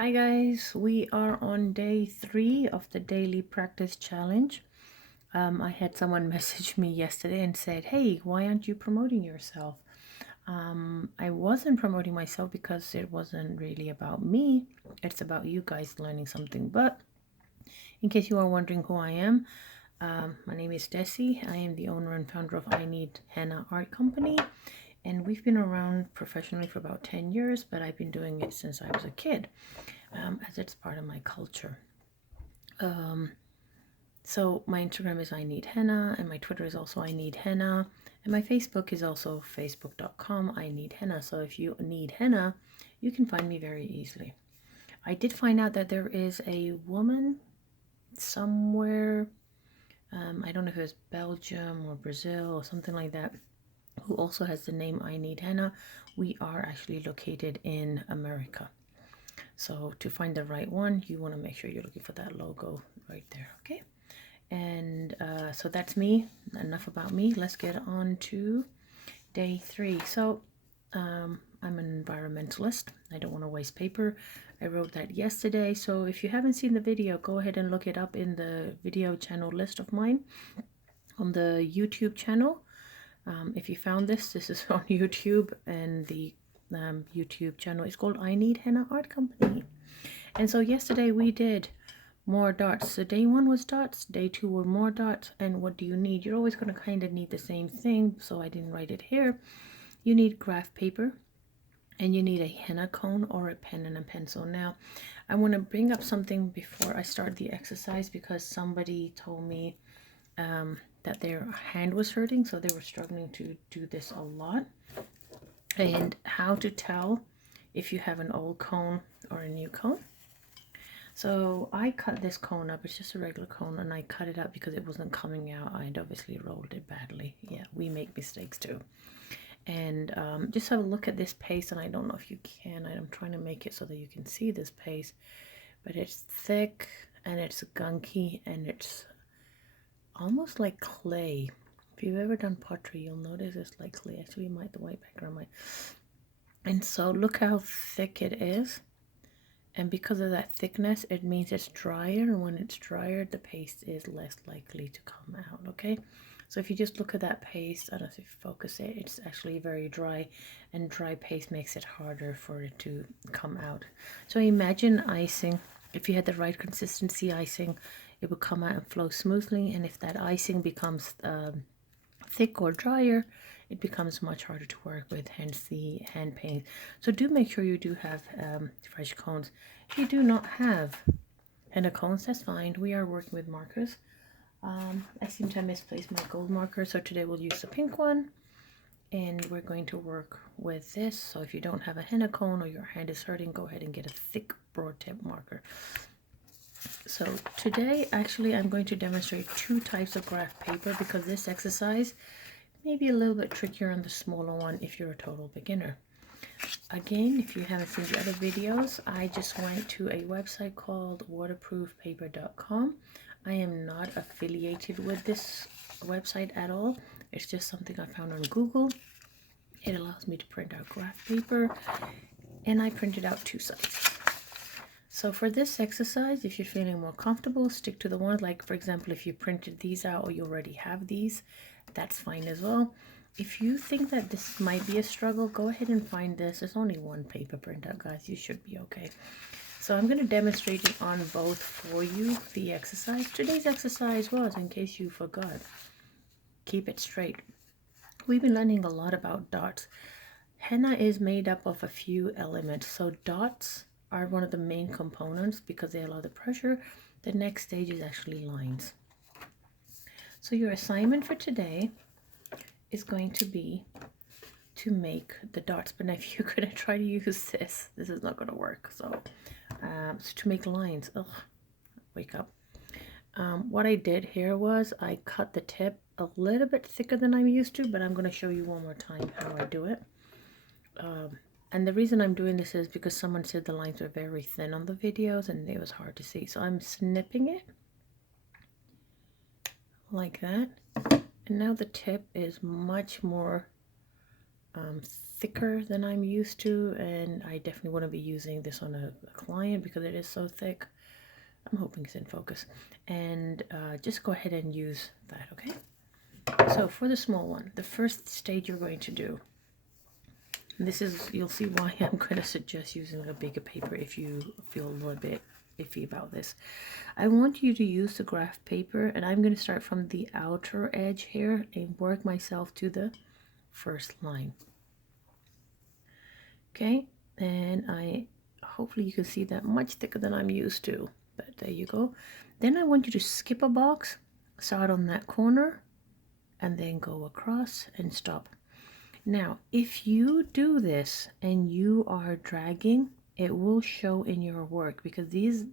Hi guys, we are on day 3 of the daily practice challenge. I had someone message me yesterday and said, hey, why aren't you promoting yourself? I wasn't promoting myself because it wasn't really about me. It's about you guys learning something. But in case you are wondering who I am, my name is Desi. I am the owner and founder of I Need Henna Art Company. And we've been around professionally for about 10 years, but I've been doing it since I was a kid, as it's part of my culture. So my Instagram is I Need Henna, and my Twitter is also I Need Henna, and my Facebook is also facebook.com I Need Henna. So if you need henna, you can find me very easily. I did find out that there is a woman somewhere, I don't know if it's Belgium or Brazil or something like that, who also has the name I Need Henna. We are actually located in America. So to find the right one, you want to make sure you're looking for that logo right there, okay? And so that's me. Enough about me. Let's get on to day 3. So I'm an environmentalist. I don't want to waste paper. I wrote that yesterday. So if you haven't seen the video, go ahead and look it up in the video channel list of mine on the YouTube channel. If you found this is on YouTube, and the YouTube channel is called I Need Henna Art Company. And so yesterday we did more dots. So day 1 was dots, day 2 were more dots. And what do you need? You're always going to kind of need the same thing, so I didn't write it here. You need graph paper, and you need a henna cone or a pen and a pencil. Now I want to bring up something before I start the exercise, because somebody told me that their hand was hurting, so they were struggling to do this a lot, and how to tell if you have an old cone or a new cone. So I cut this cone up. It's just a regular cone, and I cut it up because it wasn't coming out. I'd obviously rolled it badly. Yeah, we make mistakes too. And just have a look at this paste, and I don't know if you can. I'm trying to make it so that you can see this paste, but it's thick and it's gunky and it's almost like clay. If you've ever done pottery, you'll notice it's like clay. Actually, the white background might. And so look how thick it is. And because of that thickness, it means it's drier, and when it's drier, the paste is less likely to come out, okay? So if you just look at that paste, I don't know if you focus it, it's actually very dry, and dry paste makes it harder for it to come out. So imagine icing. If you had the right consistency icing, it would come out and flow smoothly, and if that icing becomes thick or drier, it becomes much harder to work with, hence the hand paint. So do make sure you do have fresh cones. If you do not have henna cones, that's fine. We are working with markers. I seem to have misplaced my gold marker, so today we'll use the pink one, and we're going to work with this. So if you don't have a henna cone or your hand is hurting, go ahead and get a thick broad tip marker. So today actually I'm going to demonstrate 2 types of graph paper, because this exercise maybe a little bit trickier on the smaller one if you're a total beginner. Again, if you haven't seen the other videos, I just went to a website called waterproofpaper.com. I am not affiliated with this website at all. It's just something I found on Google. It allows me to print out graph paper, and I printed out 2 sides. So for this exercise, if you're feeling more comfortable, stick to the ones, like for example, if you printed these out or you already have these, that's fine as well. If you think that this might be a struggle, go ahead and find this. There's only 1 paper printout, guys. You should be okay. So I'm going to demonstrate it on both for you, the exercise. Today's exercise was, in case you forgot, keep it straight. We've been learning a lot about dots. Henna is made up of a few elements. So dots are one of the main components because they allow the pressure. The next stage is actually lines. So your assignment for today is going to be to make the dots. But now if you're going to try to use this is not going to work. So, to make lines, wake up. What I did here was I cut the tip a little bit thicker than I'm used to, but I'm going to show you one more time how I do it. And the reason I'm doing this is because someone said the lines were very thin on the videos and it was hard to see. So I'm snipping it like that. And now the tip is much more thicker than I'm used to, and I definitely wouldn't be using this on a client because it is so thick. I'm hoping it's in focus. And just go ahead and use that, okay? So for the small one, the first stage you're going to do, this is, you'll see why I'm going to suggest using a bigger paper if you feel a little bit iffy about this. I want you to use the graph paper, and I'm going to start from the outer edge here and work myself to the first line. Okay, and hopefully you can see that much thicker than I'm used to, but there you go. Then I want you to skip a box, start on that corner, and then go across and stop. Now, if you do this and you are dragging, it will show in your work because these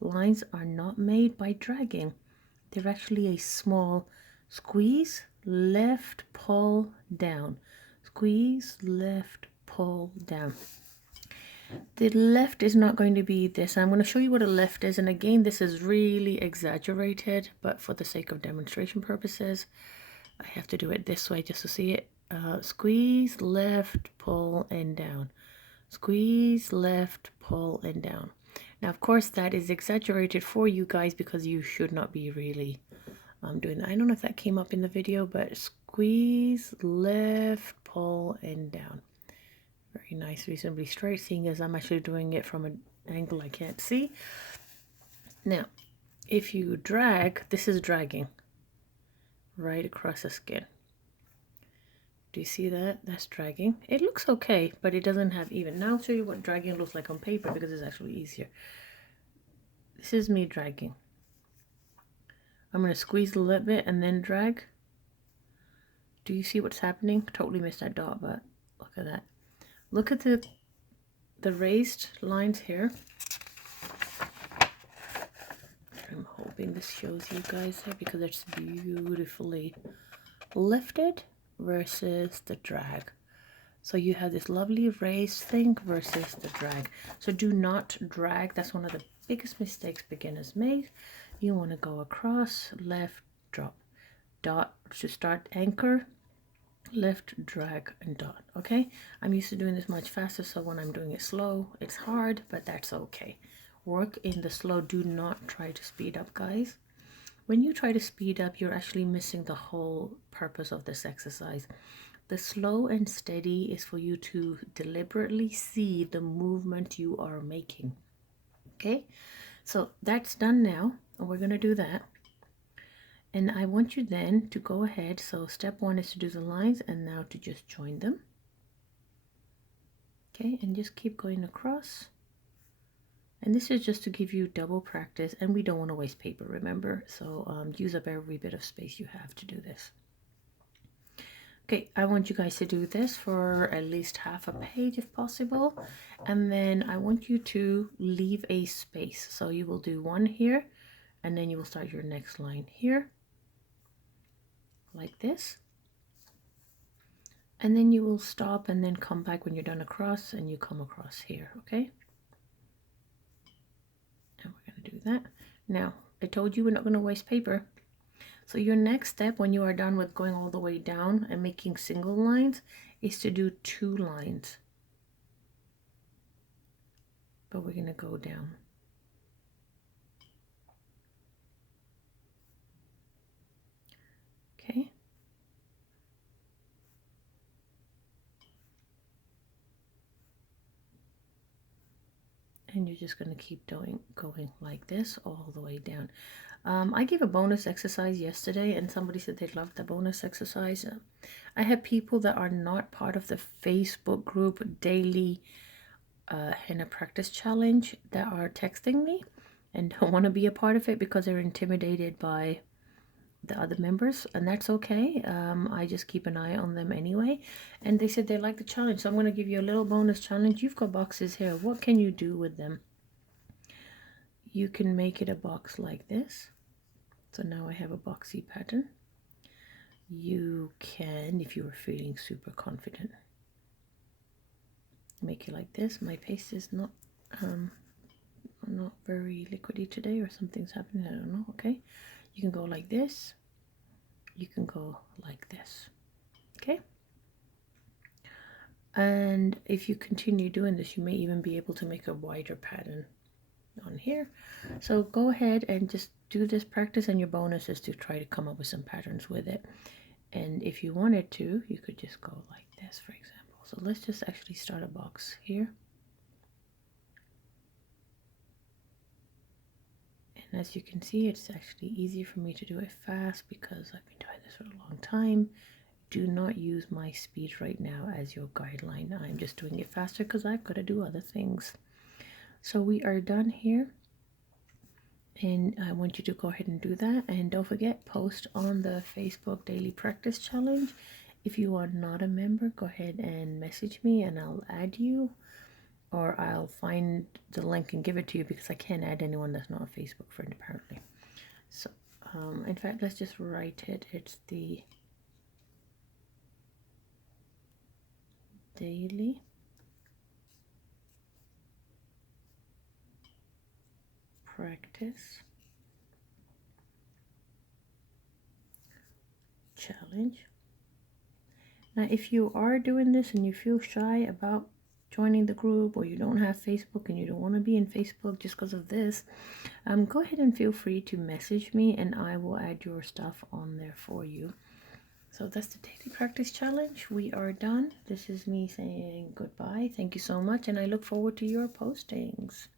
lines are not made by dragging. They're actually a small squeeze, left, pull, down. Squeeze, left, pull, down. The left is not going to be this. I'm going to show you what a left is. And again, this is really exaggerated, but for the sake of demonstration purposes, I have to do it this way just to see it. Squeeze, left, pull, and down. Squeeze, left, pull, and down. Now, of course, that is exaggerated for you guys because you should not be really doing that. I don't know if that came up in the video, but squeeze, left, pull, and down. Very nice, reasonably straight, seeing as I'm actually doing it from an angle I can't see. Now, if you drag, this is dragging right across the skin. Do you see that? That's dragging. It looks okay, but it doesn't have even. Now I'll show you what dragging looks like on paper because it's actually easier. This is me dragging. I'm going to squeeze a little bit and then drag. Do you see what's happening? Totally missed that dot, but look at that. Look at the raised lines here. I'm hoping this shows you guys here because it's beautifully lifted versus the drag. So you have this lovely raised thing versus the drag. So do not drag. That's one of the biggest mistakes beginners make. You want to go across, left, drop, dot to start anchor, left, drag, and dot. Okay, I'm used to doing this much faster, so when I'm doing it slow, it's hard, but that's okay. Work in the slow. Do not try to speed up, guys. When you try to speed up, you're actually missing the whole purpose of this exercise. The slow and steady is for you to deliberately see the movement you are making. Okay, so that's done now, and we're going to do that. And I want you then to go ahead. So step one is to do the lines, and now to just join them. Okay, and just keep going across. And this is just to give you double practice, and we don't want to waste paper, remember? So use up every bit of space you have to do this. Okay, I want you guys to do this for at least half a page if possible. And then I want you to leave a space. So you will do one here, and then you will start your next line here, like this. And then you will stop and then come back when you're done across, and you come across here, okay? And we're going to do that. Now, I told you we're not going to waste paper. So your next step when you are done with going all the way down and making single lines is to do 2 lines. But we're going to go down. Okay. And you're just going to keep going like this all the way down. I gave a bonus exercise yesterday, and somebody said they loved the bonus exercise. I have people that are not part of the Facebook group Daily Henna Practice Challenge that are texting me and don't want to be a part of it because they're intimidated by the other members, and that's okay. I just keep an eye on them anyway, and they said they like the challenge, so I'm going to give you a little bonus challenge. You've got boxes here. What can you do with them? You can make it a box like this. So now I have a boxy pattern. You can, if you are feeling super confident, make it like this. My paste is not very liquidy today, or something's happening, I don't know. Okay, you can go like this, you can go like this. Okay, And if you continue doing this, you may even be able to make a wider pattern on here. So go ahead and just do this practice, and your bonus is to try to come up with some patterns with it. And if you wanted to, you could just go like this, for example. So let's just actually start a box here. And as you can see, it's actually easier for me to do it fast because I've been doing this for a long time. Do not use my speed right now as your guideline. I'm just doing it faster because I've got to do other things. So we are done here. And I want you to go ahead and do that. And don't forget, post on the Facebook Daily Practice Challenge. If you are not a member, go ahead and message me and I'll add you. Or I'll find the link and give it to you because I can't add anyone that's not a Facebook friend apparently. So, in fact, let's just write it. It's the Daily Practice Challenge. Now, if you are doing this and you feel shy about joining the group, or you don't have Facebook and you don't want to be in Facebook just because of this, go ahead and feel free to message me and I will add your stuff on there for you. So that's the Daily Practice Challenge. We are done. This is me saying goodbye. Thank you so much, and I look forward to your postings.